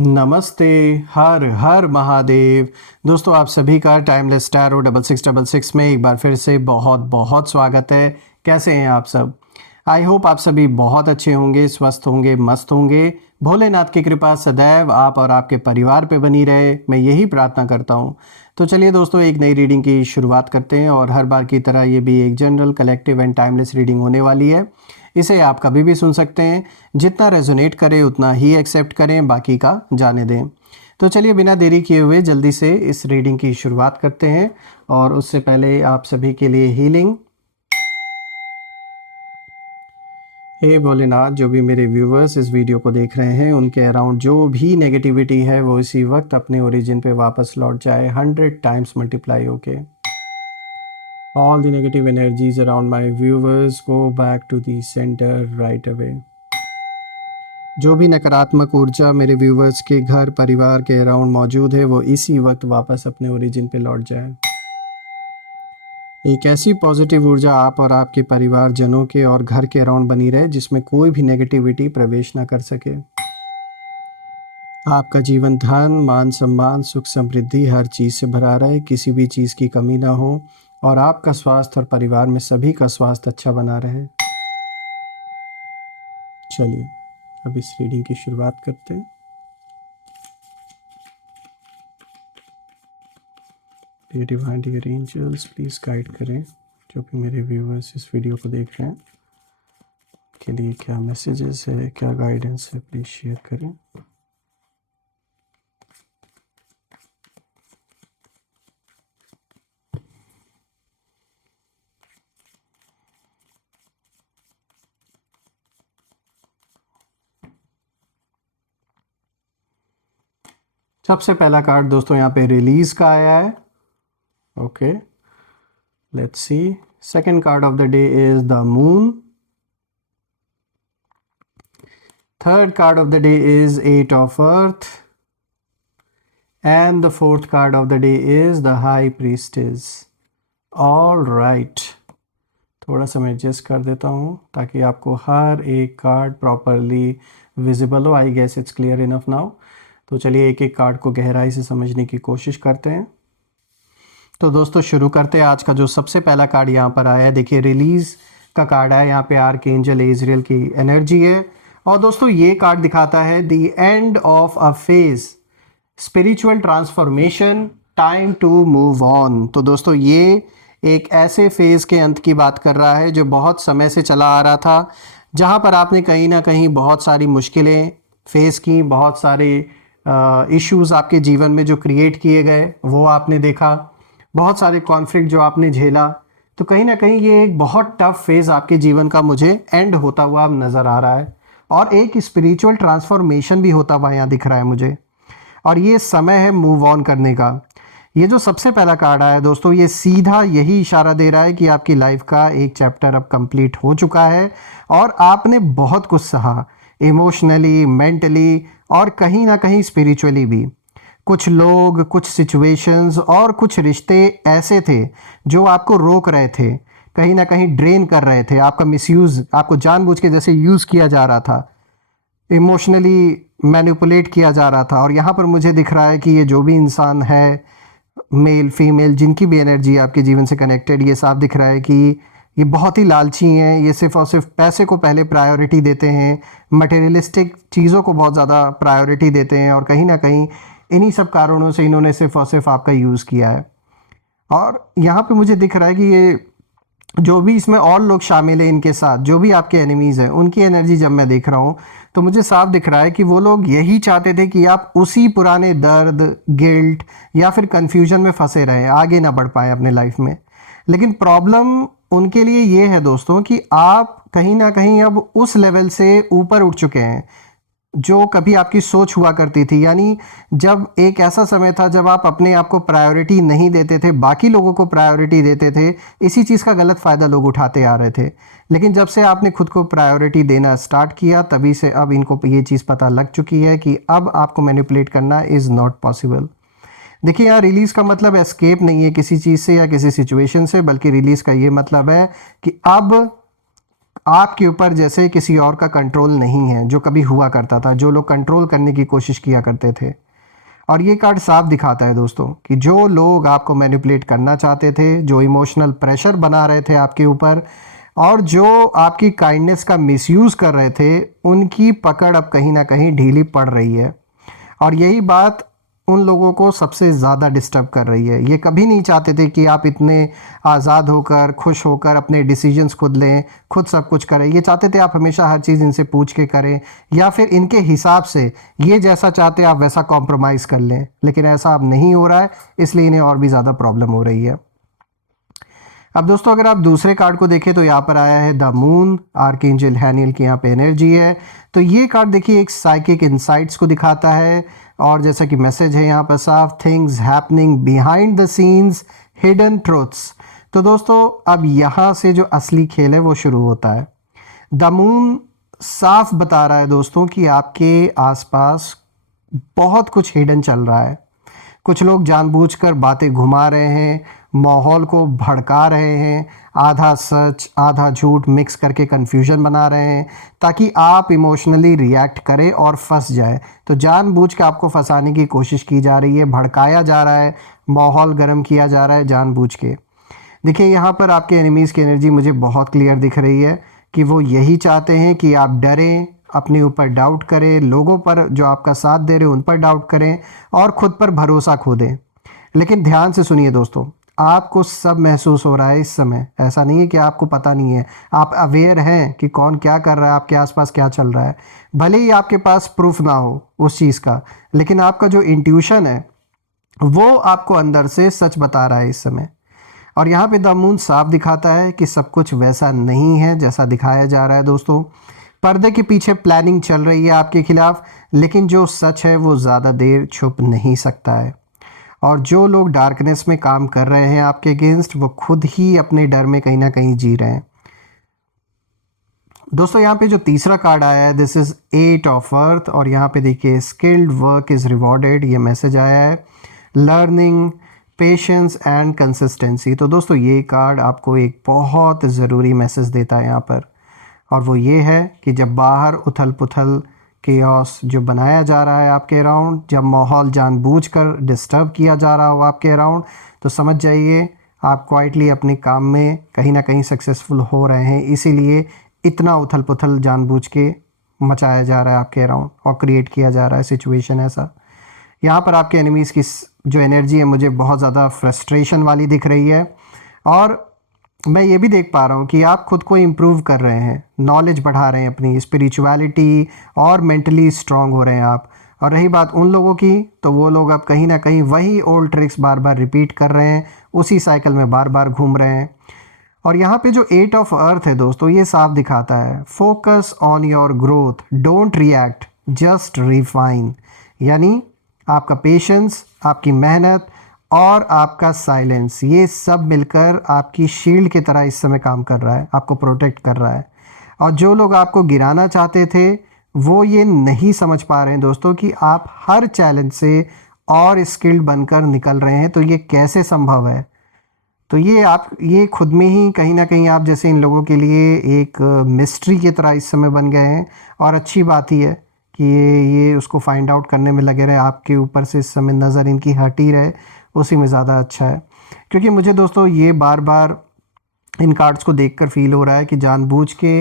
नमस्ते। हर हर महादेव। दोस्तों आप सभी का टाइमलेस टैरो 6666 में एक बार फिर से बहुत बहुत स्वागत है। कैसे हैं आप सब? आई होप आप सभी बहुत अच्छे होंगे, स्वस्थ होंगे, मस्त होंगे। भोलेनाथ की कृपा सदैव आप और आपके परिवार पे बनी रहे, मैं यही प्रार्थना करता हूँ। तो चलिए दोस्तों, एक नई रीडिंग की शुरुआत करते हैं और हर बार की तरह ये भी एक general, collective and timeless reading होने वाली है। इसे आप कभी भी सुन सकते हैं। जितना रेजोनेट करे उतना ही एक्सेप्ट करें, बाकी का जाने दें। तो चलिए बिना देरी किए हुए जल्दी से इस रीडिंग की शुरुआत करते हैं। और उससे पहले आप सभी के लिए हीलिंग। हे भोलेनाथ, जो भी मेरे व्यूवर्स इस वीडियो को देख रहे हैं उनके अराउंड जो भी नेगेटिविटी है वो इसी वक्त अपने ओरिजिन पे वापस लौट जाए, 100 टाइम्स मल्टीप्लाई होके। All the negative energies around my viewers go back to the center right away. जो भी नकारात्मक ऊर्जा मेरे व्यूवर्स के घर परिवार के अराउंड मौजूद है वो इसी वक्त वापस अपने ओरिजिन पे लौट जाए। एक ऐसी पॉजिटिव ऊर्जा आप और आपके परिवार जनों के और घर के अराउंड बनी रहे जिसमें कोई भी नेगेटिविटी प्रवेश ना कर सके। आपका जीवन धन, मान सम्मान, सुख समृद्धि हर चीज़ से भरा रहे, किसी भी चीज़ की कमी ना हो और आपका स्वास्थ्य और परिवार में सभी का स्वास्थ्य अच्छा बना रहे। चलिए अब इस रीडिंग की शुरुआत करते हैं। Dear divine, dear angels, please guide करें जो भी मेरे व्यूअर्स इस वीडियो को देख रहे हैं के लिए क्या मैसेजेस है, क्या गाइडेंस है, प्लीज़ शेयर करें। सबसे पहला कार्ड दोस्तों यहाँ पे रिलीज का आया है। Okay, let's see. Second card of the day is the moon. Third card of the day is 8 of earth and the fourth card of the day is the high priestess. All right, थोड़ा सा मैं adjust कर देता हूँ ताकि आपको हर एक card properly visible हो। I guess it's clear enough now. तो चलिए एक एक कार्ड को गहराई से समझने की कोशिश करते हैं। तो दोस्तों शुरू करते हैं। आज का जो सबसे पहला कार्ड यहाँ पर आया है, देखिए रिलीज का कार्ड है। यहाँ पे आर्कएंजल इजराइल की एनर्जी है और दोस्तों ये कार्ड दिखाता है the end of a phase, spiritual transformation, time to move on. तो दोस्तों ये एक ऐसे फेज के अंत की बात कर रहा है जो बहुत समय से चला आ रहा था, जहाँ पर आपने कहीं ना कहीं बहुत सारी मुश्किलें फेस की, बहुत सारे इश्यूज आपके जीवन में जो क्रिएट किए गए वो आपने देखा, बहुत सारे कॉन्फ्लिक्ट जो आपने झेला। तो कहीं ना कहीं ये एक बहुत टफ फेज आपके जीवन का मुझे एंड होता हुआ अब नज़र आ रहा है और एक स्पिरिचुअल ट्रांसफॉर्मेशन भी होता हुआ यहाँ दिख रहा है मुझे। और ये समय है मूव ऑन करने का। ये जो सबसे पहला कार्ड आया है दोस्तों, ये सीधा यही इशारा दे रहा है कि आपकी लाइफ का एक चैप्टर अब कंप्लीट हो चुका है और आपने बहुत कुछ सहा, इमोशनली, मेंटली और कहीं ना कहीं स्पिरिचुअली भी। कुछ लोग, कुछ सिचुएशंस और कुछ रिश्ते ऐसे थे जो आपको रोक रहे थे, कहीं ना कहीं ड्रेन कर रहे थे, आपका मिसयूज़, आपको जानबूझ के जैसे यूज़ किया जा रहा था, इमोशनली मैनिपुलेट किया जा रहा था। और यहाँ पर मुझे दिख रहा है कि ये जो भी इंसान है, मेल फीमेल, जिनकी भी एनर्जी आपके जीवन से कनेक्टेड, ये साफ दिख रहा है कि ये बहुत ही लालची हैं। ये सिर्फ और सिर्फ पैसे को पहले प्रायोरिटी देते हैं, मटेरियलिस्टिक चीज़ों को बहुत ज़्यादा प्रायोरिटी देते हैं और कहीं ना कहीं इन्हीं सब कारणों से इन्होंने सिर्फ और सिर्फ आपका यूज़ किया है। और यहाँ पे मुझे दिख रहा है कि ये जो भी इसमें और लोग शामिल हैं इनके साथ, जो भी आपके एनिमीज़ हैं, उनकी एनर्जी जब मैं देख रहा हूँ तो मुझे साफ दिख रहा है कि वो लोग यही चाहते थे कि आप उसी पुराने दर्द, गिल्ट या फिर कन्फ्यूजन में फंसे रहें, आगे ना बढ़ पाए अपने लाइफ में। लेकिन प्रॉब्लम उनके लिए ये है दोस्तों कि आप कहीं ना कहीं अब उस लेवल से ऊपर उठ चुके हैं जो कभी आपकी सोच हुआ करती थी। यानी जब एक ऐसा समय था जब आप अपने आप को प्रायोरिटी नहीं देते थे, बाकी लोगों को प्रायोरिटी देते थे, इसी चीज़ का गलत फ़ायदा लोग उठाते आ रहे थे। लेकिन जब से आपने खुद को प्रायोरिटी देना स्टार्ट किया, तभी से अब इनको ये चीज़ पता लग चुकी है कि अब आपको मैनिपुलेट करना इज़ नॉट पॉसिबल। देखिए यहाँ रिलीज़ का मतलब एस्केप नहीं है किसी चीज़ से या किसी सिचुएशन से, बल्कि रिलीज़ का ये मतलब है कि अब आपके ऊपर जैसे किसी और का कंट्रोल नहीं है, जो कभी हुआ करता था, जो लोग कंट्रोल करने की कोशिश किया करते थे। और ये कार्ड साफ दिखाता है दोस्तों कि जो लोग आपको मैनिपुलेट करना चाहते थे, जो इमोशनल प्रेशर बना रहे थे आपके ऊपर, और जो आपकी काइंडनेस का मिसयूज़ कर रहे थे, उनकी पकड़ अब कहीं ना कहीं ढीली पड़ रही है। और यही बात उन लोगों को सबसे ज़्यादा डिस्टर्ब कर रही है। ये कभी नहीं चाहते थे कि आप इतने आज़ाद होकर, खुश होकर अपने डिसीजंस खुद लें, खुद सब कुछ करें। ये चाहते थे आप हमेशा हर चीज़ इनसे पूछ के करें, या फिर इनके हिसाब से ये जैसा चाहते आप वैसा कॉम्प्रोमाइज़ कर लें। लेकिन ऐसा अब नहीं हो रहा है, इसलिए इन्हें और भी ज़्यादा प्रॉब्लम हो रही है। अब दोस्तों अगर आप दूसरे कार्ड को देखें तो यहाँ पर आया है द मून, आर्कएंजल हैनियल की यहाँ पे एनर्जी है। तो ये कार्ड देखिए एक साइकिक इंसाइट्स को दिखाता है, और जैसा कि मैसेज है यहाँ पर साफ, things happening behind the scenes, hidden truths. तो दोस्तों अब यहाँ से जो असली खेल है वो शुरू होता है। द मून साफ बता रहा है दोस्तों कि आपके आसपास बहुत कुछ हिडन चल रहा है। कुछ लोग जानबूझकर बातें घुमा रहे हैं, माहौल को भड़का रहे हैं, आधा सच आधा झूठ मिक्स करके कन्फ्यूजन बना रहे हैं, ताकि आप इमोशनली रिएक्ट करें और फंस जाए। तो जानबूझ के आपको फंसाने की कोशिश की जा रही है, भड़काया जा रहा है, माहौल गर्म किया जा रहा है जानबूझ के। देखिए यहाँ पर आपके एनिमीज़ की एनर्जी मुझे बहुत क्लियर दिख रही है कि वो यही चाहते हैं कि आप डरें, अपने ऊपर डाउट करें, लोगों पर जो आपका साथ दे रहे हैं उन पर डाउट करें, और ख़ुद पर भरोसा खो दें। लेकिन ध्यान से सुनिए दोस्तों, आपको सब महसूस हो रहा है इस समय। ऐसा नहीं है कि आपको पता नहीं है, आप अवेयर हैं कि कौन क्या कर रहा है, आपके आसपास क्या चल रहा है। भले ही आपके पास प्रूफ ना हो उस चीज़ का, लेकिन आपका जो इंट्यूशन है वो आपको अंदर से सच बता रहा है इस समय। और यहाँ पे द मून साफ दिखाता है कि सब कुछ वैसा नहीं है जैसा दिखाया जा रहा है दोस्तों। पर्दे के पीछे प्लानिंग चल रही है आपके खिलाफ, लेकिन जो सच है वो ज़्यादा देर छुप नहीं सकता है। और जो लोग डार्कनेस में काम कर रहे हैं आपके अगेंस्ट, वो खुद ही अपने डर में कहीं ना कहीं जी रहे हैं। दोस्तों यहाँ पे जो तीसरा कार्ड आया है, दिस इज़ 8 ऑफ अर्थ, और यहाँ पे देखिए स्किल्ड वर्क इज़ रिवॉर्डेड, ये मैसेज आया है। Learning, patience and consistency. तो दोस्तों ये कार्ड आपको एक बहुत ज़रूरी मैसेज देता है यहाँ पर, और वो ये है कि जब बाहर उथल पुथल केओस जो बनाया जा रहा है आपके अराउंड, जब माहौल जानबूझकर डिस्टर्ब किया जा रहा हो आपके अराउंड, तो समझ जाइए आप क्वाइटली अपने काम में कहीं ना कहीं सक्सेसफुल हो रहे हैं। इसीलिए इतना उथल पुथल जानबूझ के मचाया जा रहा है आपके अराउंड और क्रिएट किया जा रहा है सिचुएशन ऐसा। यहाँ पर आपके एनिमीज़ की जो एनर्जी है मुझे बहुत ज़्यादा फ्रस्ट्रेशन वाली दिख रही है, और मैं ये भी देख पा रहा हूँ कि आप खुद को इम्प्रूव कर रहे हैं, नॉलेज बढ़ा रहे हैं, अपनी स्पिरिचुअलिटी, और मेंटली स्ट्रांग हो रहे हैं आप। और रही बात उन लोगों की, तो वो लोग अब कहीं ना कहीं वही ओल्ड ट्रिक्स बार बार रिपीट कर रहे हैं, उसी साइकिल में बार बार घूम रहे हैं। और यहाँ पे जो 8 ऑफ अर्थ है दोस्तों, ये साफ दिखाता है focus on your growth, don't react, just refine. यानी आपका पेशेंस, आपकी मेहनत और आपका साइलेंस, ये सब मिलकर आपकी शील्ड की तरह इस समय काम कर रहा है, आपको प्रोटेक्ट कर रहा है। और जो लोग आपको गिराना चाहते थे, वो ये नहीं समझ पा रहे हैं दोस्तों कि आप हर चैलेंज से और स्किल्ड बनकर निकल रहे हैं। तो ये कैसे संभव है? तो ये खुद में ही कहीं ना कहीं आप जैसे इन लोगों के लिए एक मिस्ट्री की तरह इस समय बन गए हैं। और अच्छी बात ही है कि ये उसको फाइंड आउट करने में लगे रहे, आपके ऊपर से इस समय नज़र इनकी हट ही रहे, उसी में ज़्यादा अच्छा है। क्योंकि मुझे दोस्तों ये बार बार इन कार्ड्स को देखकर फील हो रहा है कि जानबूझ के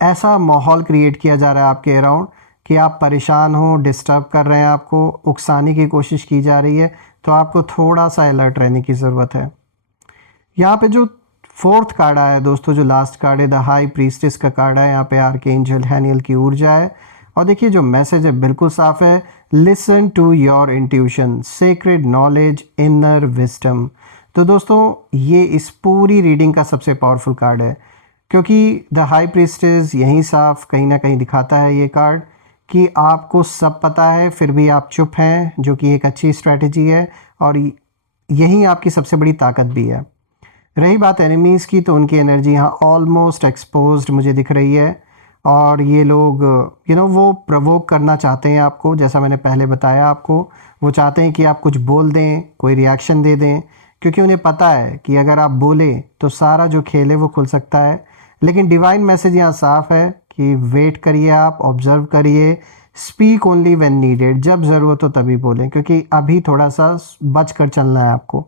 ऐसा माहौल क्रिएट किया जा रहा है आपके अराउंड कि आप परेशान हो, डिस्टर्ब कर रहे हैं, आपको उकसाने की कोशिश की जा रही है। तो आपको थोड़ा सा अलर्ट रहने की ज़रूरत है। यहाँ पे जो फोर्थ कार्ड आया है दोस्तों, जो लास्ट कार्ड है द हाई प्रीस्टेस का कार्ड है, यहाँ पे आर्कएंजल हैनियल की ऊर्जा है। और देखिए जो मैसेज है बिल्कुल साफ है, listen to your intuition, sacred knowledge, inner wisdom. तो दोस्तों ये इस पूरी रीडिंग का सबसे पावरफुल कार्ड है, क्योंकि द हाई प्रीस्टेस यहीं साफ कहीं ना कहीं दिखाता है ये कार्ड कि आपको सब पता है फिर भी आप चुप हैं, जो कि एक अच्छी स्ट्रैटेजी है, और यही आपकी सबसे बड़ी ताकत भी है। रही बात एनिमीज़ की, तो उनकी एनर्जी यहाँ ऑलमोस्ट एक्सपोज्ड मुझे दिख रही है, और ये लोग वो प्रवोक करना चाहते हैं आपको, जैसा मैंने पहले बताया आपको। वो चाहते हैं कि आप कुछ बोल दें, कोई रिएक्शन दे दें, क्योंकि उन्हें पता है कि अगर आप बोले तो सारा जो खेल है वो खुल सकता है। लेकिन डिवाइन मैसेज यहाँ साफ है कि वेट करिए, आप ऑब्जर्व करिए, स्पीक ओनली व्हेन नीडेड, जब ज़रूरत हो तभी बोलें, क्योंकि अभी थोड़ा सा बच कर चलना है आपको।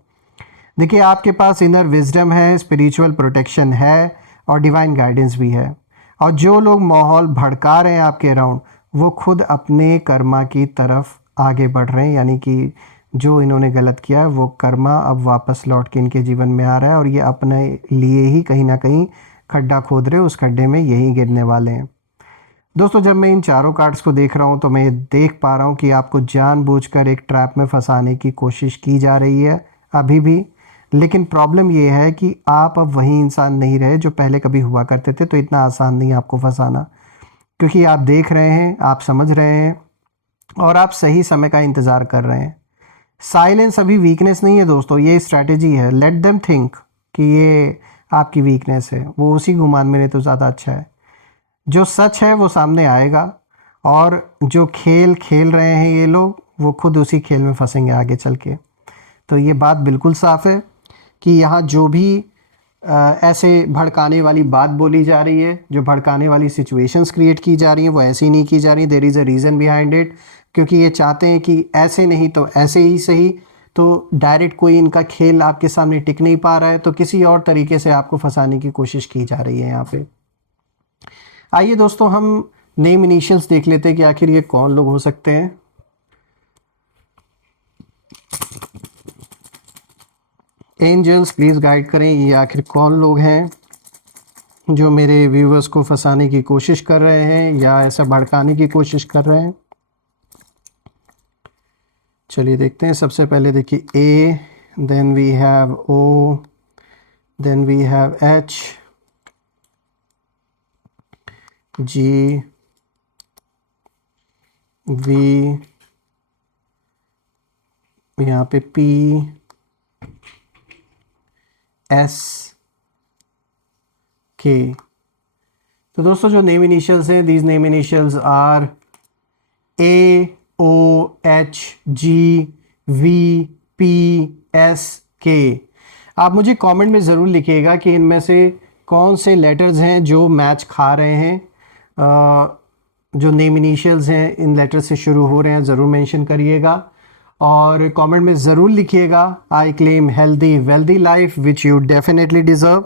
देखिए आपके पास इनर विजडम है, स्पिरिचुअल प्रोटेक्शन है और डिवाइन गाइडेंस भी है। और जो लोग माहौल भड़का रहे हैं आपके अराउंड, वो खुद अपने कर्मा की तरफ आगे बढ़ रहे हैं, यानी कि जो इन्होंने गलत किया है वो कर्मा अब वापस लौट के इनके जीवन में आ रहा है और ये अपने लिए ही कहीं ना कहीं खड्डा खोद रहे, उस खड्डे में यही गिरने वाले हैं। दोस्तों जब मैं इन चारों कार्ड्स को देख रहा हूँ तो मैं ये देख पा रहा हूँ कि आपको जानबूझकर एक ट्रैप में फंसाने की कोशिश की जा रही है अभी भी। लेकिन प्रॉब्लम ये है कि आप अब वही इंसान नहीं रहे जो पहले कभी हुआ करते थे, तो इतना आसान नहीं है आपको फंसाना, क्योंकि आप देख रहे हैं, आप समझ रहे हैं और आप सही समय का इंतज़ार कर रहे हैं। साइलेंस अभी वीकनेस नहीं है दोस्तों, ये स्ट्रैटेजी है। लेट देम थिंक कि ये आपकी वीकनेस है, वो उसी गुमान में रहे तो ज़्यादा अच्छा है। जो सच है वो सामने आएगा और जो खेल खेल रहे हैं ये लोग, वो खुद उसी खेल में फंसेंगे आगे चल के। तो ये बात बिल्कुल साफ़ है कि यहाँ जो भी ऐसे भड़काने वाली बात बोली जा रही है, जो भड़काने वाली सिचुएशंस क्रिएट की जा रही हैं, वो ऐसी नहीं की जा रही। There is a reason behind it, क्योंकि ये चाहते हैं कि ऐसे नहीं तो ऐसे ही सही। तो डायरेक्ट कोई इनका खेल आपके सामने टिक नहीं पा रहा है, तो किसी और तरीके से आपको फंसाने की कोशिश की जा रही है यहाँ पे। आइए दोस्तों हम नेम इनिशियल्स देख लेते हैं कि आखिर ये कौन लोग हो सकते हैं। एंजल्स प्लीज़ गाइड करें, ये आखिर कौन लोग हैं जो मेरे व्यूवर्स को फंसाने की कोशिश कर रहे हैं या ऐसा भड़काने की कोशिश कर रहे हैं। चलिए देखते हैं। सबसे पहले देखिए A, then we have O, then we have H, G, V, यहाँ पे पी, एस, के। तो दोस्तों जो नेम इनिशियल्स हैं, these name initials are A, O, H, G, V, P, S, K. आप मुझे कमेंट में ज़रूर लिखिएगा कि इनमें से कौन से लेटर्स हैं जो मैच खा रहे हैं। जो नेम इनिशियल्स हैं इन लेटर्स से शुरू हो रहे हैं, ज़रूर मेंशन करिएगा और कमेंट में ज़रूर लिखिएगा I claim healthy wealthy life which you definitely deserve.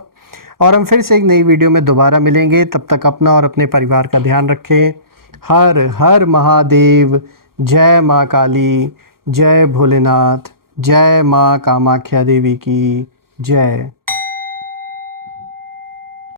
और हम फिर से एक नई वीडियो में दोबारा मिलेंगे, तब तक अपना और अपने परिवार का ध्यान रखें। हर हर महादेव, जय माँ काली, जय भोलेनाथ, जय माँ कामाख्या देवी की जय।